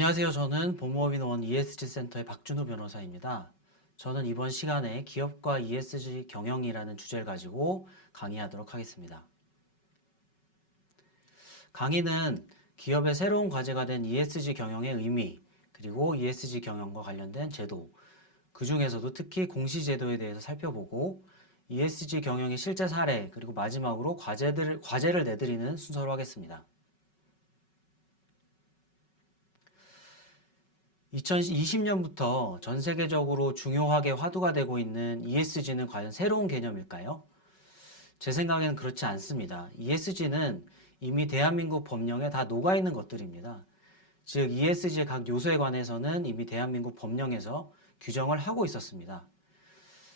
안녕하세요. 저는 법무법인원 ESG 센터의 박준호 변호사입니다. 저는 이번 시간에 기업과 ESG 경영이라는 주제를 가지고 강의하도록 하겠습니다. 강의는 기업의 새로운 과제가 된 ESG 경영의 의미, 그리고 ESG 경영과 관련된 제도, 그 중에서도 특히 공시제도에 대해서 살펴보고 ESG 경영의 실제 사례, 그리고 마지막으로 과제를 내드리는 순서로 하겠습니다. 2020년부터 전 세계적으로 중요하게 화두가 되고 있는 ESG는 과연 새로운 개념일까요? 제 생각에는 그렇지 않습니다. ESG는 이미 대한민국 법령에 다 녹아있는 것들입니다. 즉 ESG의 각 요소에 관해서는 이미 대한민국 법령에서 규정을 하고 있었습니다.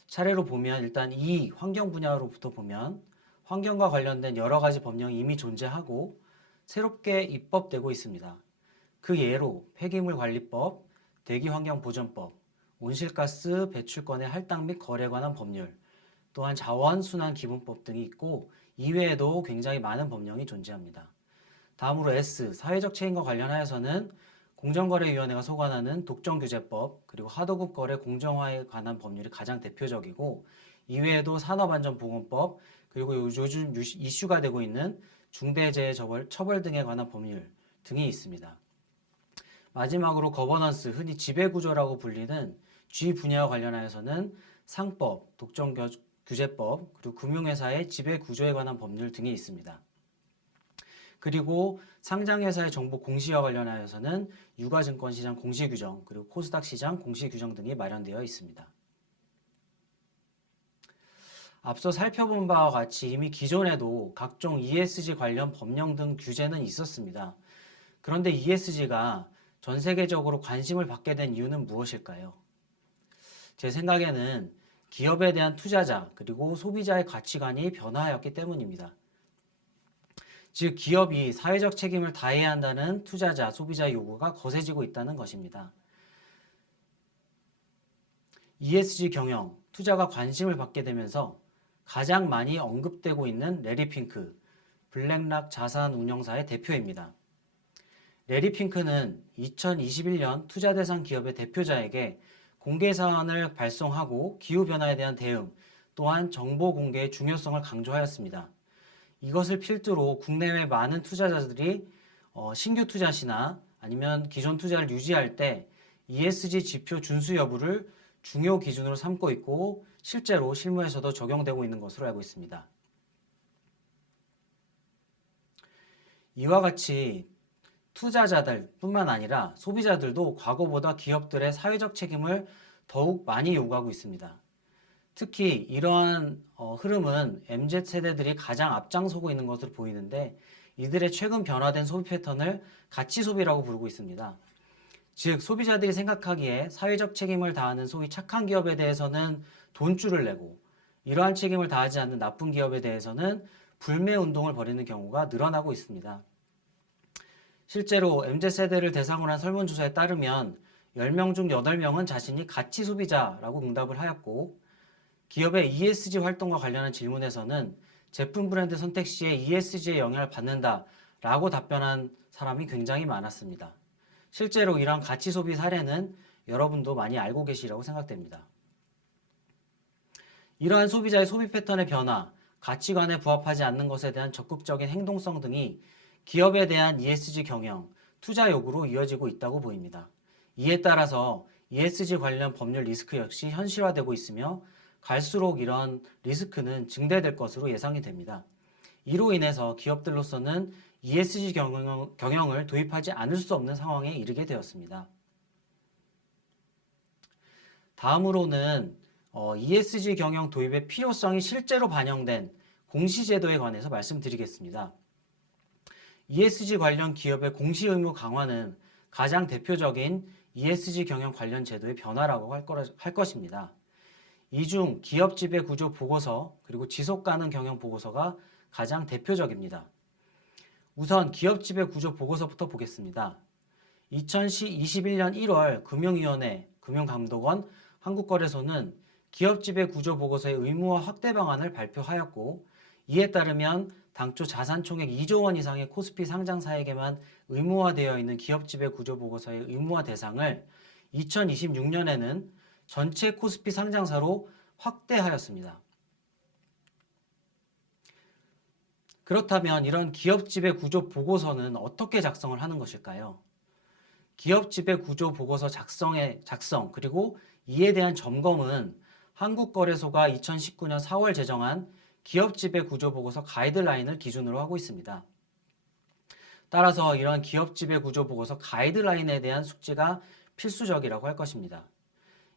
차례로 보면 일단 이 환경 분야로부터 보면 환경과 관련된 여러 가지 법령이 이미 존재하고 새롭게 입법되고 있습니다. 그 예로 폐기물관리법, 대기환경보전법, 온실가스 배출권의 할당 및 거래에 관한 법률, 또한 자원순환기본법 등이 있고 이외에도 굉장히 많은 법령이 존재합니다. 다음으로 S, 사회적 책임과 관련하여서는 공정거래위원회가 소관하는 독점규제법, 그리고 하도급 거래 공정화에 관한 법률이 가장 대표적이고 이외에도 산업안전보건법, 그리고 요즘 이슈가 되고 있는 중대재해처벌 등에 관한 법률 등이 있습니다. 마지막으로 거버넌스, 흔히 지배구조라고 불리는 G 분야와 관련하여서는 상법, 독점규제법, 그리고 금융회사의 지배구조에 관한 법률 등이 있습니다. 그리고 상장회사의 정보 공시와 관련하여서는 유가증권시장 공시규정, 그리고 코스닥 시장 공시규정 등이 마련되어 있습니다. 앞서 살펴본 바와 같이 이미 기존에도 각종 ESG 관련 법령 등 규제는 있었습니다. 그런데 ESG가 전 세계적으로 관심을 받게 된 이유는 무엇일까요? 제 생각에는 기업에 대한 투자자 그리고 소비자의 가치관이 변화하였기 때문입니다. 즉 기업이 사회적 책임을 다해야 한다는 투자자, 소비자 요구가 거세지고 있다는 것입니다. ESG 경영, 투자가 관심을 받게 되면서 가장 많이 언급되고 있는 레리 핑크, 블랙락 자산운용사의 대표입니다. 레리 핑크는 2021년 투자 대상 기업의 대표자에게 공개 사안을 발송하고 기후변화에 대한 대응, 또한 정보 공개의 중요성을 강조하였습니다. 이것을 필두로 국내외 많은 투자자들이 신규 투자 시나 아니면 기존 투자를 유지할 때 ESG 지표 준수 여부를 중요 기준으로 삼고 있고 실제로 실무에서도 적용되고 있는 것으로 알고 있습니다. 이와 같이 투자자들 뿐만 아니라 소비자들도 과거보다 기업들의 사회적 책임을 더욱 많이 요구하고 있습니다. 특히 이러한 흐름은 MZ세대들이 가장 앞장서고 있는 것으로 보이는데 이들의 최근 변화된 소비 패턴을 가치 소비라고 부르고 있습니다. 즉 소비자들이 생각하기에 사회적 책임을 다하는 소위 착한 기업에 대해서는 돈줄을 내고 이러한 책임을 다하지 않는 나쁜 기업에 대해서는 불매 운동을 벌이는 경우가 늘어나고 있습니다. 실제로 MZ세대를 대상으로 한 설문조사에 따르면 10명 중 8명은 자신이 가치 소비자라고 응답을 하였고 기업의 ESG 활동과 관련한 질문에서는 제품 브랜드 선택 시에 ESG에 영향을 받는다라고 답변한 사람이 굉장히 많았습니다. 실제로 이러한 가치 소비 사례는 여러분도 많이 알고 계시리라고 생각됩니다. 이러한 소비자의 소비 패턴의 변화, 가치관에 부합하지 않는 것에 대한 적극적인 행동성 등이 기업에 대한 ESG 경영, 투자 요구로 이어지고 있다고 보입니다. 이에 따라서 ESG 관련 법률 리스크 역시 현실화되고 있으며 갈수록 이런 리스크는 증대될 것으로 예상이 됩니다. 이로 인해서 기업들로서는 ESG 경영을 도입하지 않을 수 없는 상황에 이르게 되었습니다. 다음으로는 ESG 경영 도입의 필요성이 실제로 반영된 공시제도에 관해서 말씀드리겠습니다. ESG 관련 기업의 공시 의무 강화는 가장 대표적인 ESG 경영 관련 제도의 변화라고 할 것입니다. 이 중 기업 지배 구조 보고서 그리고 지속 가능 경영 보고서가 가장 대표적입니다. 우선 기업 지배 구조 보고서부터 보겠습니다. 2021년 1월 금융위원회, 금융감독원, 한국거래소는 기업 지배 구조 보고서의 의무화 확대 방안을 발표하였고 이에 따르면 당초 자산 총액 2조 원 이상의 코스피 상장사에게만 의무화되어 있는 기업 지배 구조 보고서의 의무화 대상을 2026년에는 전체 코스피 상장사로 확대하였습니다. 그렇다면 이런 기업 지배 구조 보고서는 어떻게 작성을 하는 것일까요? 기업 지배 구조 보고서 작성 그리고 이에 대한 점검은 한국거래소가 2019년 4월 제정한 기업 지배 구조 보고서 가이드라인을 기준으로 하고 있습니다. 따라서 이러한 기업 지배 구조 보고서 가이드라인에 대한 숙지가 필수적이라고 할 것입니다.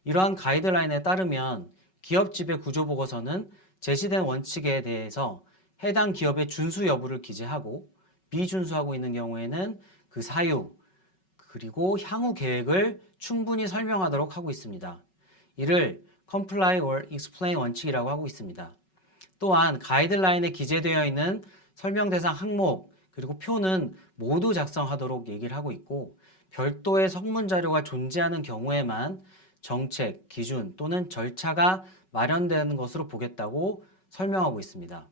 이러한 가이드라인에 따르면 기업 지배 구조 보고서는 제시된 원칙에 대해서 해당 기업의 준수 여부를 기재하고 미준수하고 있는 경우에는 그 사유 그리고 향후 계획을 충분히 설명하도록 하고 있습니다. 이를 comply or explain 원칙이라고 하고 있습니다. 또한 가이드라인에 기재되어 있는 설명 대상 항목 그리고 표는 모두 작성하도록 얘기를 하고 있고 별도의 성문 자료가 존재하는 경우에만 정책, 기준 또는 절차가 마련되는 것으로 보겠다고 설명하고 있습니다.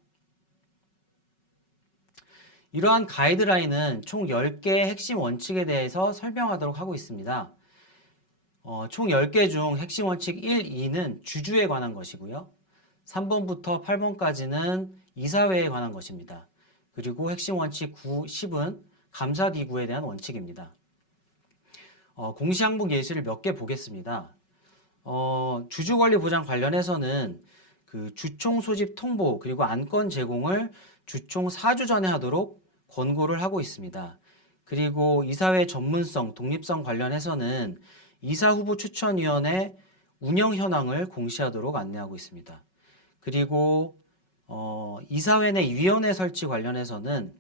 이러한 가이드라인은 총 10개의 핵심 원칙에 대해서 설명하도록 하고 있습니다. 총 10개 중 핵심 원칙 1, 2는 주주에 관한 것이고요. 3번부터 8번까지는 이사회에 관한 것입니다. 그리고 핵심 원칙 9, 10은 감사기구에 대한 원칙입니다. 공시항목 예시를 몇 개 보겠습니다. 주주권리 보장 관련해서는 그 주총 소집 통보 그리고 안건 제공을 주총 4주 전에 하도록 권고를 하고 있습니다. 그리고 이사회 전문성, 독립성 관련해서는 이사후보 추천위원회 운영 현황을 공시하도록 안내하고 있습니다. 그리고 이사회 내 위원회 설치 관련해서는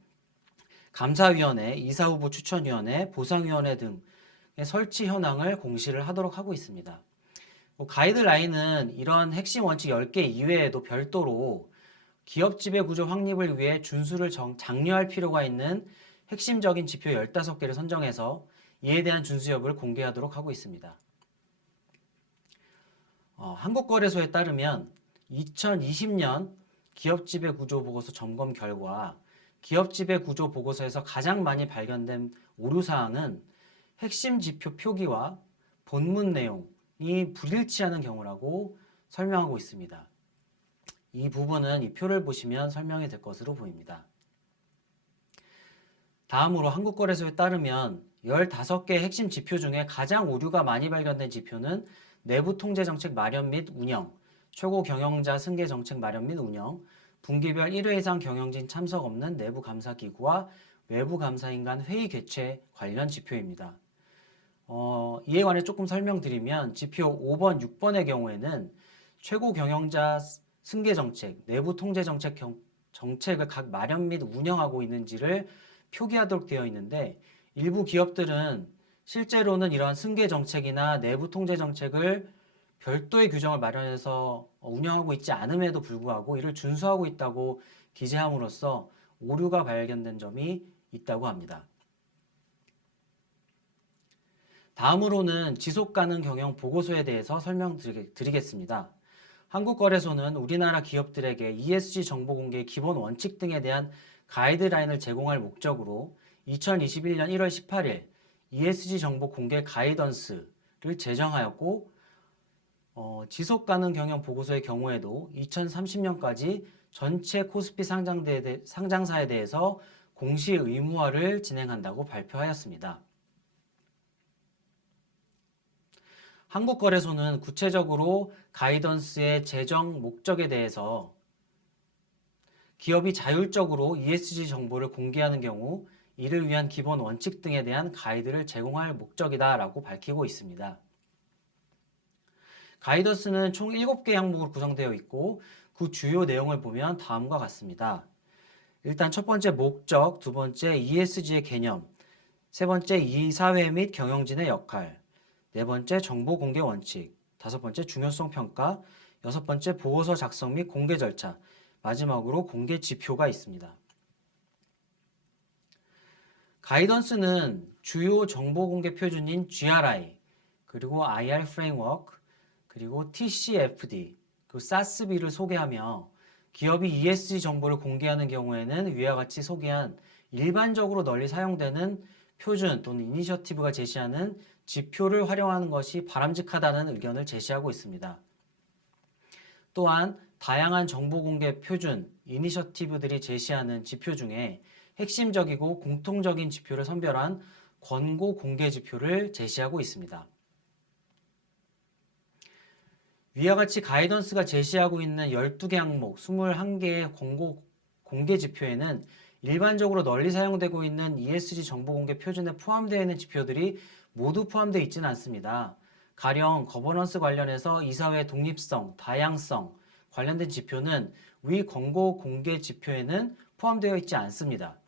감사위원회, 이사후보 추천위원회, 보상위원회 등의 설치 현황을 공시를 하도록 하고 있습니다. 가이드라인은 이런 핵심 원칙 10개 이외에도 별도로 기업 지배 구조 확립을 위해 준수를 장려할 필요가 있는 핵심적인 지표 15개를 선정해서 이에 대한 준수 여부를 공개하도록 하고 있습니다. 한국거래소에 따르면 2020년 기업 지배 구조 보고서 점검 결과 기업 지배 구조 보고서에서 가장 많이 발견된 오류 사항은 핵심 지표 표기와 본문 내용이 불일치하는 경우라고 설명하고 있습니다. 이 부분은 이 표를 보시면 설명이 될 것으로 보입니다. 다음으로 한국거래소에 따르면 15개의 핵심 지표 중에 가장 오류가 많이 발견된 지표는 내부 통제 정책 마련 및 운영, 최고 경영자 승계 정책 마련 및 운영, 분기별 1회 이상 경영진 참석 없는 내부 감사기구와 외부 감사인 간 회의 개최 관련 지표입니다. 이에 관해 조금 설명드리면 지표 5번, 6번의 경우에는 최고 경영자 승계 정책, 내부 통제 정책을 각 마련 및 운영하고 있는지를 표기하도록 되어 있는데 일부 기업들은 실제로는 이러한 승계 정책이나 내부 통제 정책을 별도의 규정을 마련해서 운영하고 있지 않음에도 불구하고 이를 준수하고 있다고 기재함으로써 오류가 발견된 점이 있다고 합니다. 다음으로는 지속가능 경영 보고서에 대해서 설명드리겠습니다. 한국거래소는 우리나라 기업들에게 ESG 정보 공개의 기본 원칙 등에 대한 가이드라인을 제공할 목적으로 2021년 1월 18일 ESG 정보 공개 가이던스를 제정하였고 지속가능 경영 보고서의 경우에도 2030년까지 전체 코스피 상장사에 대해서 공시 의무화를 진행한다고 발표하였습니다. 한국거래소는 구체적으로 가이던스의 제정 목적에 대해서 기업이 자율적으로 ESG 정보를 공개하는 경우 이를 위한 기본 원칙 등에 대한 가이드를 제공할 목적이다라고 밝히고 있습니다. 가이던스는 총 7개 항목으로 구성되어 있고 그 주요 내용을 보면 다음과 같습니다. 일단 첫 번째 목적, 두 번째 ESG의 개념, 세 번째 이사회 및 경영진의 역할, 네 번째 정보 공개 원칙, 다섯 번째 중요성 평가, 여섯 번째 보고서 작성 및 공개 절차, 마지막으로 공개 지표가 있습니다. 가이던스는 주요 정보 공개 표준인 GRI, 그리고 IR 프레임워크, 그리고 TCFD, 그리고 SASB를 소개하며 기업이 ESG 정보를 공개하는 경우에는 위와 같이 소개한 일반적으로 널리 사용되는 표준 또는 이니셔티브가 제시하는 지표를 활용하는 것이 바람직하다는 의견을 제시하고 있습니다. 또한 다양한 정보 공개 표준, 이니셔티브들이 제시하는 지표 중에 핵심적이고 공통적인 지표를 선별한 권고 공개 지표를 제시하고 있습니다. 위와 같이 가이던스가 제시하고 있는 12개 항목, 21개의 권고 공개 지표에는 일반적으로 널리 사용되고 있는 ESG 정보 공개 표준에 포함되어 있는 지표들이 모두 포함되어 있지는 않습니다. 가령 거버넌스 관련해서 이사회의 독립성, 다양성 관련된 지표는 위 권고 공개 지표에는 포함되어 있지 않습니다.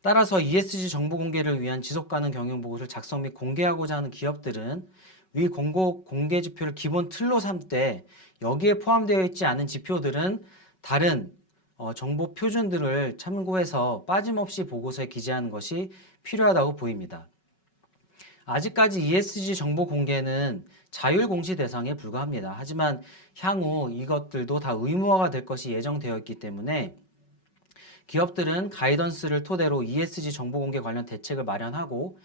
따라서 ESG 정보 공개를 위한 지속가능 경영 보고를 작성 및 공개하고자 하는 기업들은 위 권고 공개 지표를 기본 틀로 삼되 여기에 포함되어 있지 않은 지표들은 다른 정보 표준들을 참고해서 빠짐없이 보고서에 기재하는 것이 필요하다고 보입니다. 아직까지 ESG 정보 공개는 자율 공시 대상에 불과합니다. 하지만 향후 이것들도 다 의무화가 될 것이 예정되어 있기 때문에 기업들은 가이던스를 토대로 ESG 정보 공개 관련 대책을 마련하고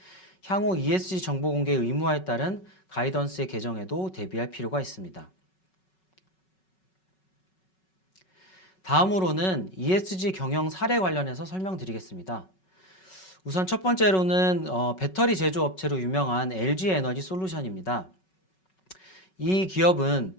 향후 ESG 정보 공개 의무화에 따른 가이던스의 개정에도 대비할 필요가 있습니다. 다음으로는 ESG 경영 사례 관련해서 설명드리겠습니다. 우선 첫 번째로는 배터리 제조업체로 유명한 LG에너지 솔루션입니다. 이 기업은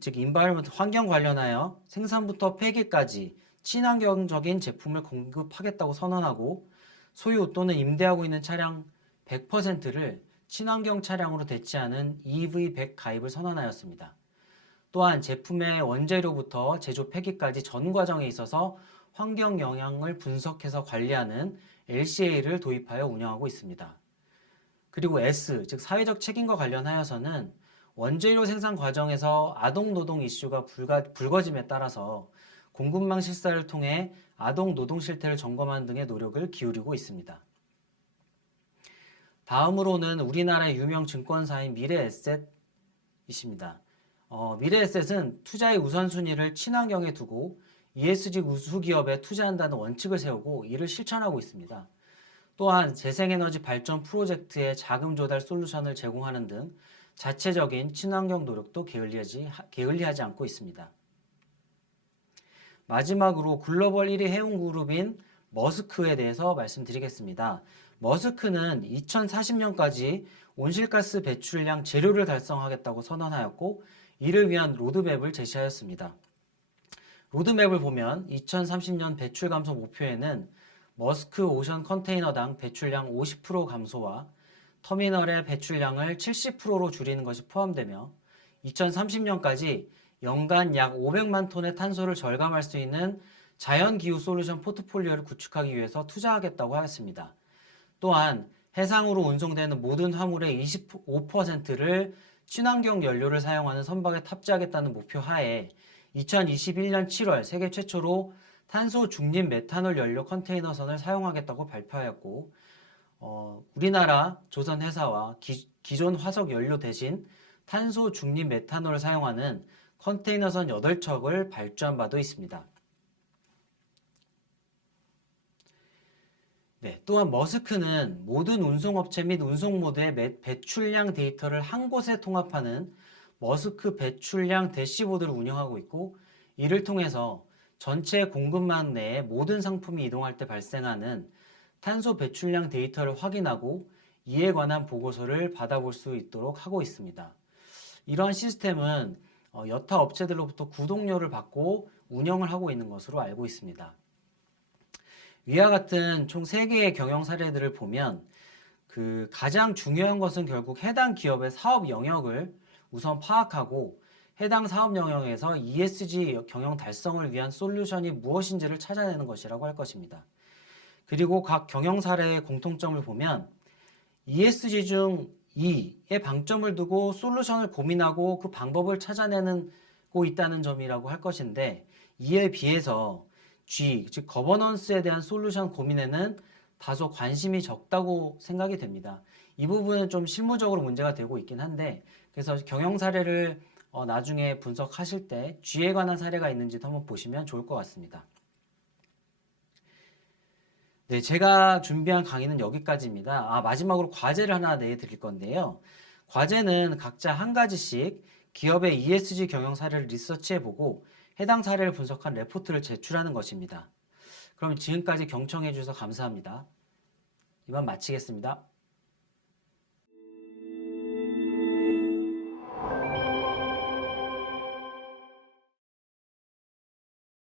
즉 인바이러먼트 환경 관련하여 생산부터 폐기까지 친환경적인 제품을 공급하겠다고 선언하고 소유 또는 임대하고 있는 차량 100%를 친환경 차량으로 대체하는 EV100 가입을 선언하였습니다. 또한 제품의 원재료부터 제조 폐기까지 전 과정에 있어서 환경 영향을 분석해서 관리하는 LCA를 도입하여 운영하고 있습니다. 그리고 S, 즉 사회적 책임과 관련하여서는 원재료 생산 과정에서 아동 노동 이슈가 불거짐에 따라서 공급망 실사를 통해 아동 노동 실태를 점검하는 등의 노력을 기울이고 있습니다. 다음으로는 우리나라의 유명 증권사인 미래에셋이십니다. 미래에셋은 투자의 우선순위를 친환경에 두고 ESG 우수기업에 투자한다는 원칙을 세우고 이를 실천하고 있습니다. 또한 재생에너지 발전 프로젝트의 자금 조달 솔루션을 제공하는 등 자체적인 친환경 노력도 게을리하지 않고 있습니다. 마지막으로 글로벌 1위 해운그룹인 머스크에 대해서 말씀드리겠습니다. 머스크는 2040년까지 온실가스 배출량 제로를 달성하겠다고 선언하였고 이를 위한 로드맵을 제시하였습니다. 로드맵을 보면 2030년 배출 감소 목표에는 머스크 오션 컨테이너당 배출량 50% 감소와 터미널의 배출량을 70%로 줄이는 것이 포함되며 2030년까지 연간 약 500만 톤의 탄소를 절감할 수 있는 자연기후 솔루션 포트폴리오를 구축하기 위해서 투자하겠다고 하였습니다. 또한 해상으로 운송되는 모든 화물의 25%를 친환경 연료를 사용하는 선박에 탑재하겠다는 목표 하에 2021년 7월 세계 최초로 탄소 중립 메탄올 연료 컨테이너선을 사용하겠다고 발표하였고 우리나라 조선 회사와 기존 화석 연료 대신 탄소 중립 메탄올을 사용하는 컨테이너선 8척을 발주한 바도 있습니다. 또한 머스크는 모든 운송업체 및 운송모드의 배출량 데이터를 한 곳에 통합하는 머스크 배출량 대시보드를 운영하고 있고 이를 통해서 전체 공급망 내에 모든 상품이 이동할 때 발생하는 탄소 배출량 데이터를 확인하고 이에 관한 보고서를 받아볼 수 있도록 하고 있습니다. 이러한 시스템은 여타 업체들로부터 구독료를 받고 운영을 하고 있는 것으로 알고 있습니다. 위와 같은 총 3개의 경영 사례들을 보면 가장 중요한 것은 결국 해당 기업의 사업 영역을 우선 파악하고 해당 사업 영역에서 ESG 경영 달성을 위한 솔루션이 무엇인지를 찾아내는 것이라고 할 것입니다. 그리고 각 경영 사례의 공통점을 보면 ESG 중 E에 방점을 두고 솔루션을 고민하고 그 방법을 찾아내고 있다는 점이라고 할 것인데 이에 비해서 G, 즉 거버넌스에 대한 솔루션 고민에는 다소 관심이 적다고 생각이 됩니다. 이 부분은 좀 실무적으로 문제가 되고 있긴 한데 그래서 경영 사례를 나중에 분석하실 때 G에 관한 사례가 있는지도 한번 보시면 좋을 것 같습니다. 네, 제가 준비한 강의는 여기까지입니다. 마지막으로 과제를 하나 내드릴 건데요. 과제는 각자 한 가지씩 기업의 ESG 경영 사례를 리서치해보고 해당 사례를 분석한 레포트를 제출하는 것입니다. 그럼 지금까지 경청해 주셔서 감사합니다. 이만 마치겠습니다.